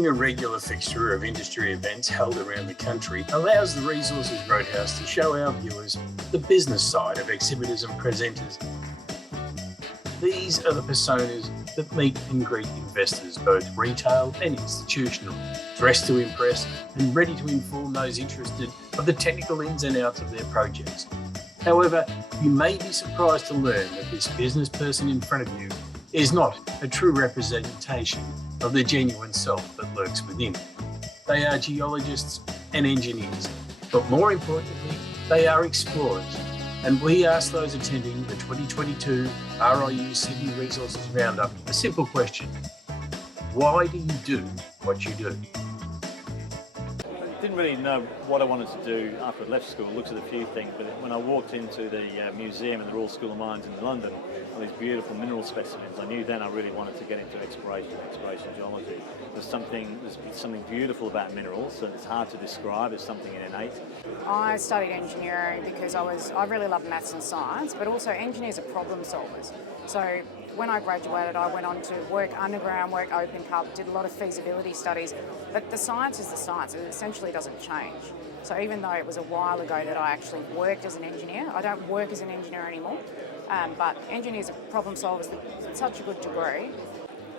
Being a regular fixture of industry events held around the country allows the Resources Roadhouse to show our viewers the business side of exhibitors and presenters. These are the personas that meet and greet investors, both retail and institutional, dressed to impress and ready to inform those interested of the technical ins and outs of their projects. However, you may be surprised to learn that this business person in front of you is not a true representation of the genuine self that lurks within. They are geologists and engineers, but more importantly, they are explorers. And we asked those attending the 2022 RIU Sydney Resources Roundup a simple question: why do you do what you do? Didn't really know what I wanted to do after I left school. I looked at a few things, but when I walked into the museum in the Royal School of Mines in London, all these beautiful mineral specimens, I knew then I really wanted to get into exploration geology. There's something beautiful about minerals, and it's hard to describe. It's something innate. I studied engineering because I really love maths and science, but also engineers are problem solvers. So when I graduated, I went on to work underground, work open cut, did a lot of feasibility studies, but the science is the science. It essentially doesn't change. So even though it was a while ago that I actually worked as an engineer, I don't work as an engineer anymore, but engineers are problem solvers to such a good degree.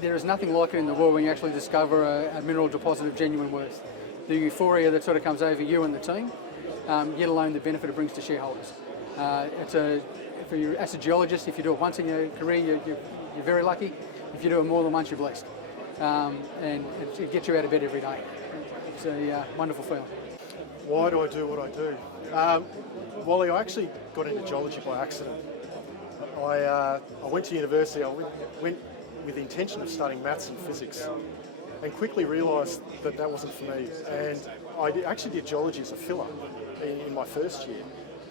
There is nothing like it in the world when you actually discover a mineral deposit of genuine worth. The euphoria that sort of comes over you and the team, yet alone the benefit it brings to shareholders. As a geologist, if you do it once in your career, you're very lucky. If you do it more than once, you're blessed. And it gets you out of bed every day. It's a wonderful feeling. Why do I do what I do? Wally, I actually got into geology by accident. I went to university. I went with the intention of studying maths and physics, and quickly realised that that wasn't for me. And I actually did geology as a filler in my first year,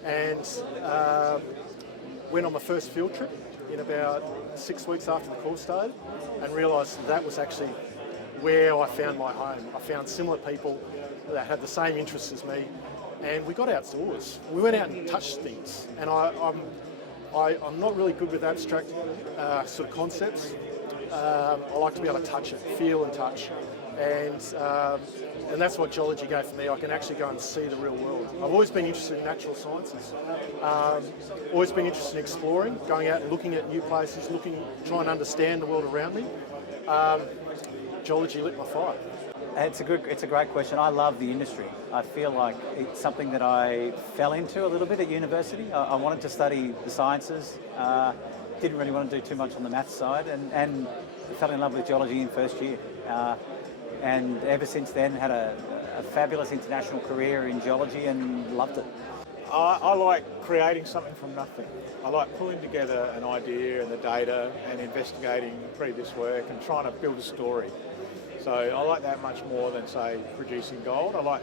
and went on my first field trip in about 6 weeks after the course started, and realised that was actually where I found my home. I found similar people that had the same interests as me, and we got outdoors. We went out and touched things, and I'm not really good with abstract sort of concepts. I like to be able to touch it, feel and touch, and that's what geology gave for me. I can actually go and see the real world. I've always been interested in natural sciences, always been interested in exploring, going out and looking at new places, trying to understand the world around me. Geology lit my fire. It's a great question. I love the industry. I feel like it's something that I fell into a little bit at university. I wanted to study the sciences, didn't really want to do too much on the maths side, and fell in love with geology in first year. And ever since then had a fabulous international career in geology and loved it. I like creating something from nothing. I like pulling together an idea and the data and investigating previous work and trying to build a story. So I like that much more than, say, producing gold. I like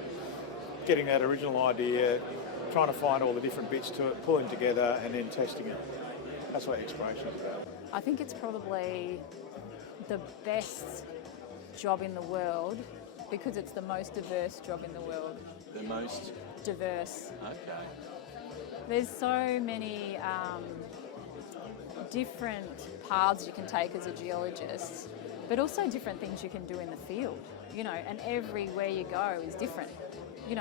getting that original idea, trying to find all the different bits to it, pulling together and then testing it. That's what exploration is about. I think it's probably the best job in the world because it's the most diverse job in the world. The most? Diverse. Okay. There's so many different paths you can take as a geologist, but also different things you can do in the field, and everywhere you go is different.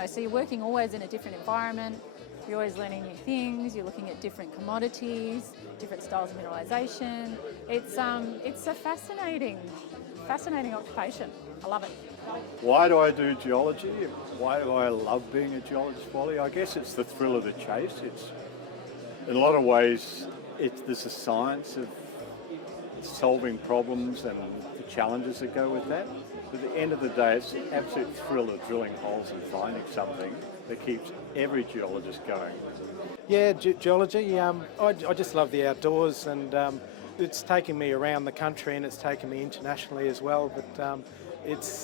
So you're working always in a different environment, you're always learning new things, you're looking at different commodities, different styles of mineralisation. It's a fascinating occupation. I love it. Why do I do geology? Why do I love being a geologist, Wally? I guess it's the thrill of the chase. It's, in a lot of ways, there's a science of solving problems and the challenges that go with that. But at the end of the day, it's the absolute thrill of drilling holes and finding something that keeps every geologist going. Yeah, geology. I just love the outdoors, and it's taken me around the country and it's taken me internationally as well. But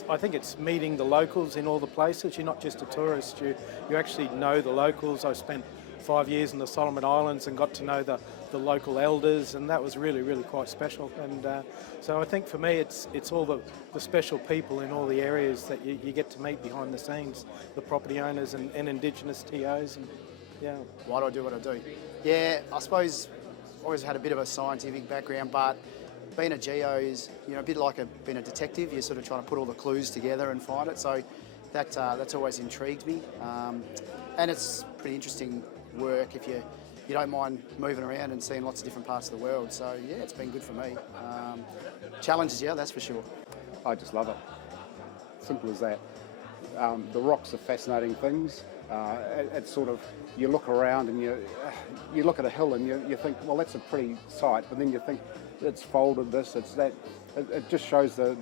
I think it's meeting the locals in all the places. You're not just a tourist. You actually know the locals. I spent 5 years in the Solomon Islands and got to know the local elders, and that was really, really quite special. And so I think for me it's all the special people in all the areas that you get to meet behind the scenes, the property owners and Indigenous TOs. And, yeah. Why do I do what I do? Yeah, I suppose I always had a bit of a scientific background, but being a geo is, a bit like being a detective. You're sort of trying to put all the clues together and find it. So that's always intrigued me. And it's pretty interesting work if you don't mind moving around and seeing lots of different parts of the world. So yeah, it's been good for me. Challenges, yeah, that's for sure. I just love it. Simple as that. The rocks are fascinating things. It's sort of, you look around and you look at a hill and you think, well, that's a pretty sight, but then you think it's folded this, it's that. It just shows the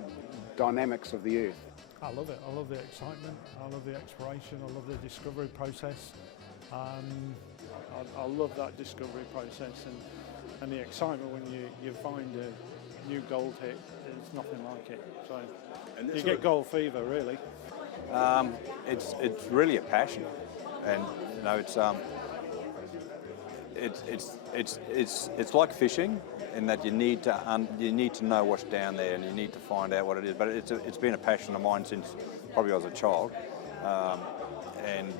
dynamics of the earth. I love it. I love the excitement. I love the exploration. I love the discovery process. I love that discovery process and the excitement when you find a new gold hit. There's nothing like it. So you get gold fever, really. It's really a passion, and it's like fishing in that you need to know what's down there and you need to find out what it is. But it's been a passion of mine since probably I was a child, and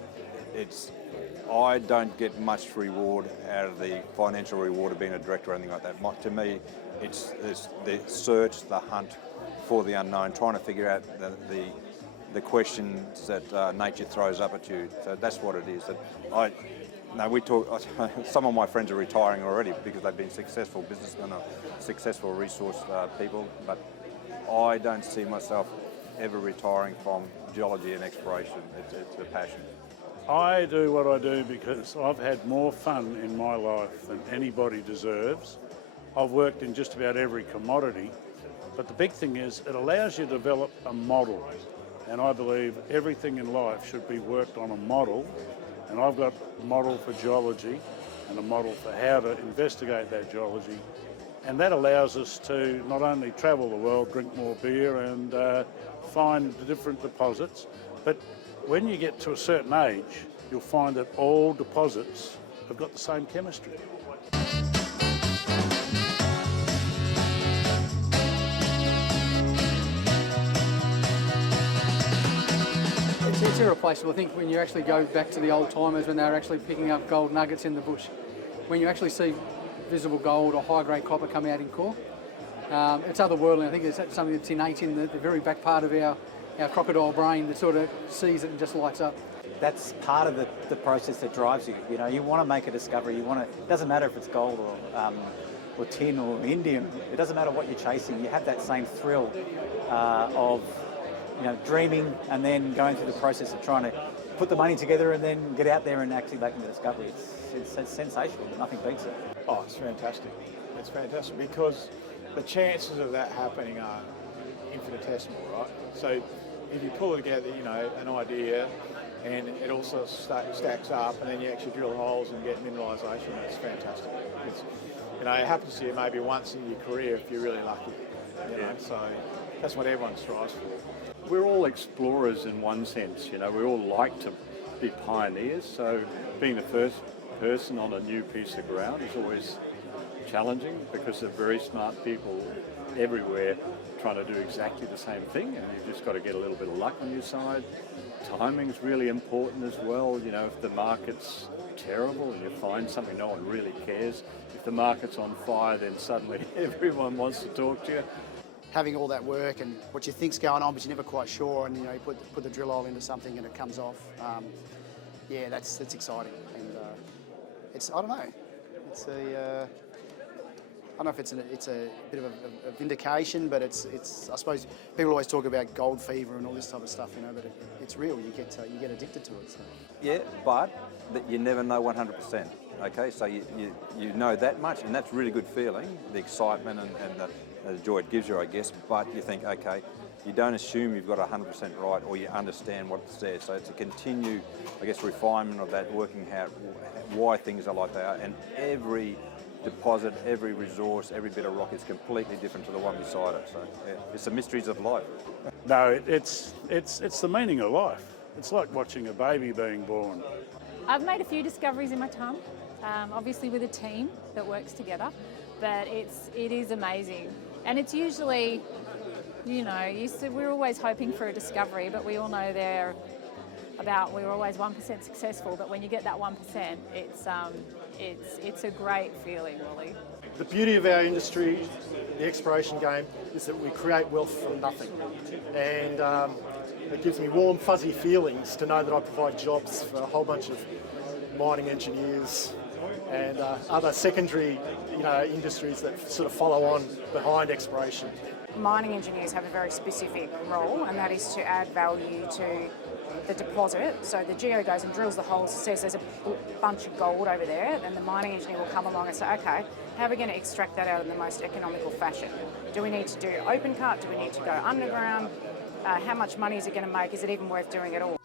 I don't get much reward out of the financial reward of being a director or anything like that. To me, it's the search, the hunt for the unknown, trying to figure out the questions that nature throws up at you. So that's what it is. We talk. Some of my friends are retiring already because they've been successful businessmen or successful resource people, but I don't see myself ever retiring from geology and exploration. It's a passion. I do what I do because I've had more fun in my life than anybody deserves. I've worked in just about every commodity, but the big thing is it allows you to develop a model. And I believe everything in life should be worked on a model. And I've got a model for geology and a model for how to investigate that geology. And that allows us to not only travel the world, drink more beer and find the different deposits, but when you get to a certain age, you'll find that all deposits have got the same chemistry. It's irreplaceable. I think when you actually go back to the old timers when they were actually picking up gold nuggets in the bush, when you actually see visible gold or high-grade copper come out in core, it's otherworldly. I think it's something that's innate in the very back part of our crocodile brain that sort of sees it and just lights up. That's part of the process that drives you. You want to make a discovery. It doesn't matter if it's gold or tin or indium. It doesn't matter what you're chasing. You have that same thrill of dreaming and then going through the process of trying to put the money together and then get out there and actually making the discovery. It's sensational. Nothing beats it. Oh, it's fantastic. It's fantastic because the chances of that happening are infinitesimal, right? So if you pull together, an idea and it also stacks up and then you actually drill holes and get mineralisation, it's fantastic. It happens to you maybe once in your career if you're really lucky. So that's what everyone strives for. We're all explorers in one sense, we all like to be pioneers, so being the first person on a new piece of ground is always challenging because there are very smart people everywhere trying to do exactly the same thing, and you've just got to get a little bit of luck on your side. Timing's really important as well. If the market's terrible and you find something no one really cares, if the market's on fire, then suddenly everyone wants to talk to you. Having all that work and what you think's going on, but you're never quite sure, and you put the drill hole into something and it comes off. That's exciting, and I don't know. I don't know if it's a bit of a vindication, but it's I suppose people always talk about gold fever and all this type of stuff, but it's real. You get addicted to it. So. Yeah, but you never know 100%. Okay, so you know that much, and that's really good feeling, the excitement and the joy it gives you, I guess. But you think, okay, you don't assume you've got 100% right, or you understand what's there. So it's a continued, I guess, refinement of that, working out why things are like they are, and every deposit, every resource, every bit of rock is completely different to the one beside it. So yeah, it's the mysteries of life. No, it's the meaning of life. It's like watching a baby being born. I've made a few discoveries in my time, obviously with a team that works together, but it is amazing. And it's usually, we're always hoping for a discovery, but we all know we're always 1% successful, but when you get that 1%, it's a great feeling, really. the beauty of our industry, the exploration game, is that we create wealth from nothing. And it gives me warm, fuzzy feelings to know that I provide jobs for a whole bunch of mining engineers and other secondary, industries that sort of follow on behind exploration. Mining engineers have a very specific role, and that is to add value to the deposit. So the geo goes and drills the holes, says there's a bunch of gold over there, and the mining engineer will come along and say, okay, how are we going to extract that out in the most economical fashion? Do we need to do open cut? Do we need to go underground? How much money is it going to make? Is it even worth doing at all?